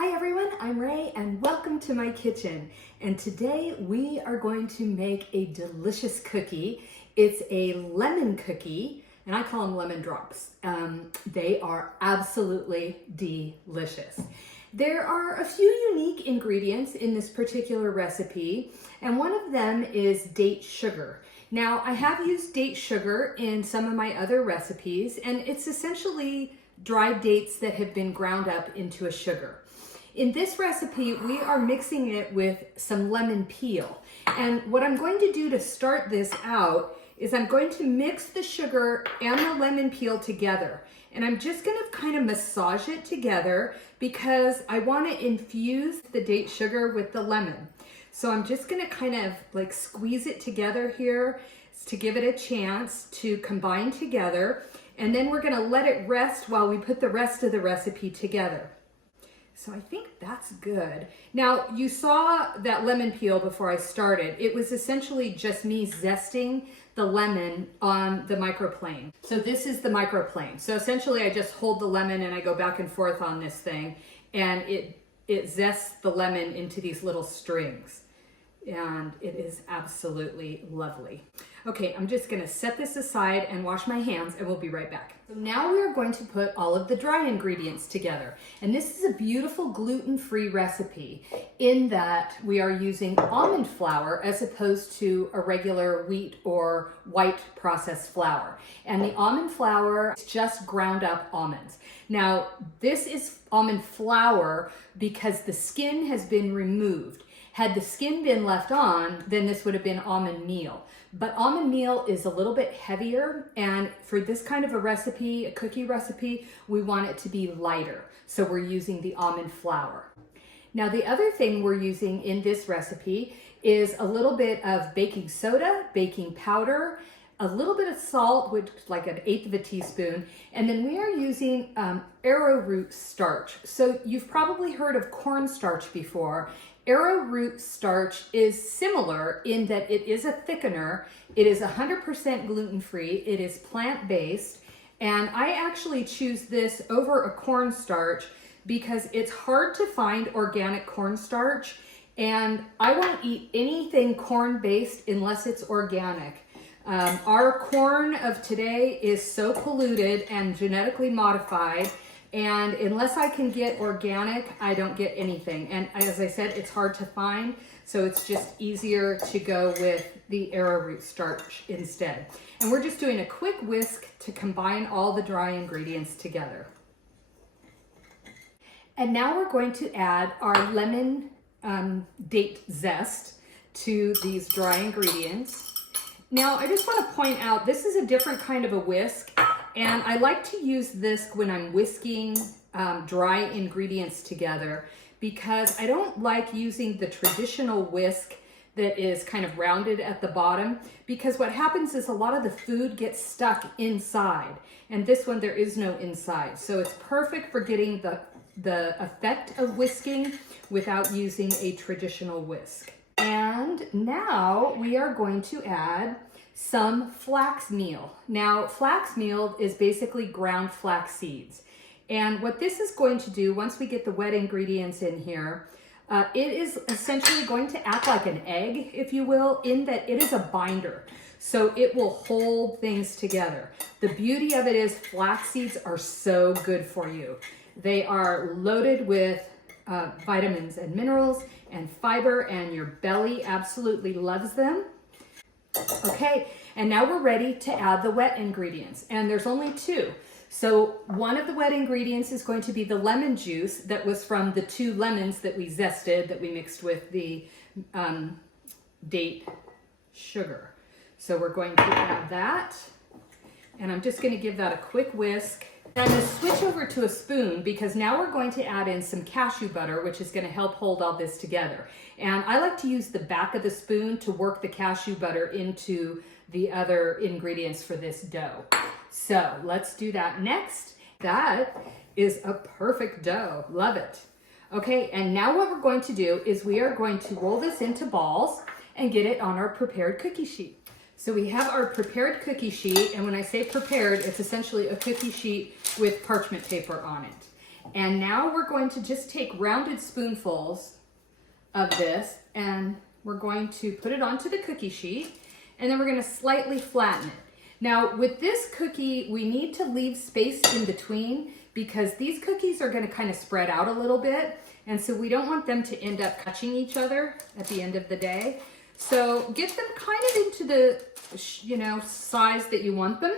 Hi everyone, I'm Ray and welcome to my kitchen. And today we are going to make a delicious cookie. It's a lemon cookie and I call them lemon drops. They are absolutely delicious. There are a few unique ingredients in this particular recipe and one of them is date sugar. Now I have used date sugar in some of my other recipes and it's essentially dried dates that have been ground up into a sugar. In this recipe, we are mixing it with some lemon peel. And what I'm going to do to start this out is I'm going to mix the sugar and the lemon peel together. And I'm just going to kind of massage it together because I want to infuse the date sugar with the lemon. So I'm just going to kind of like squeeze it together here to give it a chance to combine together. And then we're going to let it rest while we put the rest of the recipe together. So I think that's good. Now you saw that lemon peel before I started. It was essentially just me zesting the lemon on the microplane. So this is the microplane. So essentially I just hold the lemon and I go back and forth on this thing and it zests the lemon into these little strings. And it is absolutely lovely. Okay, I'm just gonna set this aside and wash my hands and we'll be right back. So now we are going to put all of the dry ingredients together. And this is a beautiful gluten-free recipe in that we are using almond flour as opposed to a regular wheat or white processed flour. And the almond flour is just ground up almonds. Now, this is almond flour because the skin has been removed. Had the skin been left on, then this would have been almond meal. But almond meal is a little bit heavier, and for this kind of a recipe, a cookie recipe, we want it to be lighter. So we're using the almond flour. Now the other thing we're using in this recipe is a little bit of baking soda, baking powder, a little bit of salt, which is like 1/8 of a teaspoon, and then we are using arrowroot starch. So you've probably heard of cornstarch before. Arrowroot starch is similar in that it is a thickener. It is 100% gluten-free. It is plant-based, and I actually choose this over a cornstarch because it's hard to find organic cornstarch, and I won't eat anything corn-based unless it's organic. Our corn of today is so polluted and genetically modified, and unless I can get organic, I don't get anything. And as I said, it's hard to find, so it's just easier to go with the arrowroot starch instead. And we're just doing a quick whisk to combine all the dry ingredients together. And now we're going to add our lemon date zest to these dry ingredients. Now, I just want to point out, this is a different kind of a whisk, and I like to use this when I'm whisking dry ingredients together because I don't like using the traditional whisk that is kind of rounded at the bottom, because what happens is a lot of the food gets stuck inside, and this one there is no inside. So it's perfect for getting the effect of whisking without using a traditional whisk. And now we are going to add some flax meal. Now, flax meal is basically ground flax seeds. And what this is going to do, once we get the wet ingredients in here, it is essentially going to act like an egg, if you will, in that it is a binder. So it will hold things together. The beauty of it is flax seeds are so good for you. They are loaded with vitamins and minerals and fiber, and your belly absolutely loves them. Okay, and now we're ready to add the wet ingredients, and there's only 2. So one of the wet ingredients is going to be the lemon juice that was from the 2 lemons that we zested, that we mixed with the date sugar. So we're going to add that, and I'm just going to give that a quick whisk. And I'm going to switch over to a spoon because now we're going to add in some cashew butter, which is going to help hold all this together. And I like to use the back of the spoon to work the cashew butter into the other ingredients for this dough. So let's do that next. That is a perfect dough. Love it. Okay, and now what we're going to do is we are going to roll this into balls and get it on our prepared cookie sheet. So we have our prepared cookie sheet, and when I say prepared, it's essentially a cookie sheet with parchment paper on it. And now we're going to just take rounded spoonfuls of this and we're going to put it onto the cookie sheet and then we're going to slightly flatten it. Now with this cookie, we need to leave space in between because these cookies are going to kind of spread out a little bit. And so we don't want them to end up touching each other at the end of the day. So get them kind of into the, size that you want them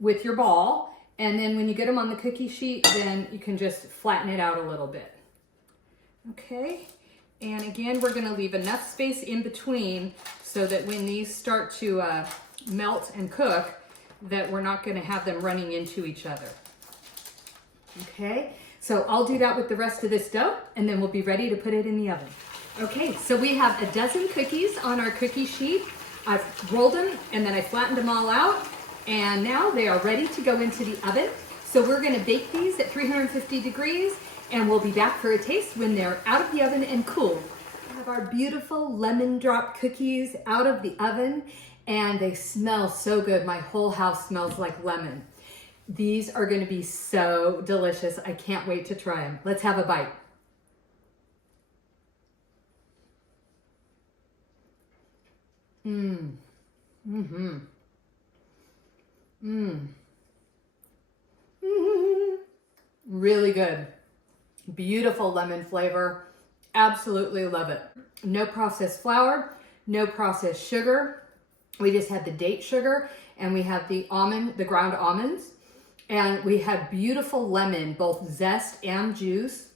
with your ball. And then when you get them on the cookie sheet, then you can just flatten it out a little bit. Okay. And again, we're going to leave enough space in between so that when these start to melt and cook, that we're not going to have them running into each other. Okay. So I'll do that with the rest of this dough and then we'll be ready to put it in the oven. Okay, so we have a dozen cookies on our cookie sheet. I've rolled them and then I flattened them all out and now they are ready to go into the oven. So we're gonna bake these at 350 degrees and we'll be back for a taste when they're out of the oven and cool. We have our beautiful lemon drop cookies out of the oven and they smell so good. My whole house smells like lemon. These are gonna be so delicious. I can't wait to try them. Let's have a bite. Really good. Beautiful lemon flavor. Absolutely love it. No processed flour, no processed sugar. We just had the date sugar and we have the ground almonds. And we have beautiful lemon, both zest and juice.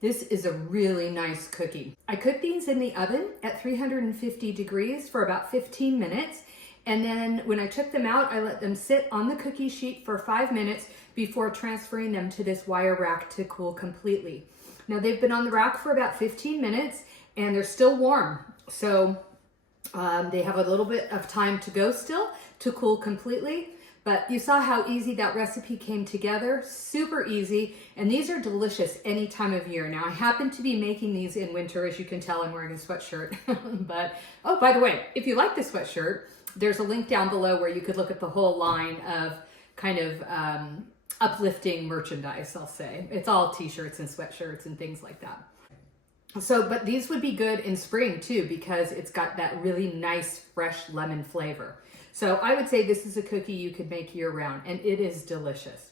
This is a really nice cookie. I cooked these in the oven at 350 degrees for about 15 minutes. And then when I took them out, I let them sit on the cookie sheet for 5 minutes before transferring them to this wire rack to cool completely. Now they've been on the rack for about 15 minutes and they're still warm. So they have a little bit of time to go still to cool completely. But you saw how easy that recipe came together, super easy, and these are delicious any time of year. Now I happen to be making these in winter, as you can tell I'm wearing a sweatshirt, but, oh, by the way, if you like the sweatshirt, there's a link down below where you could look at the whole line of kind of uplifting merchandise, I'll say. It's all t-shirts and sweatshirts and things like that. So, but these would be good in spring too, because it's got that really nice, fresh lemon flavor. So I would say this is a cookie you could make year round and it is delicious.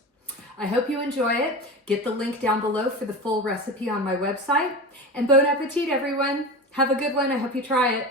I hope you enjoy it. Get the link down below for the full recipe on my website. And bon appetit, everyone. Have a good one. I hope you try it.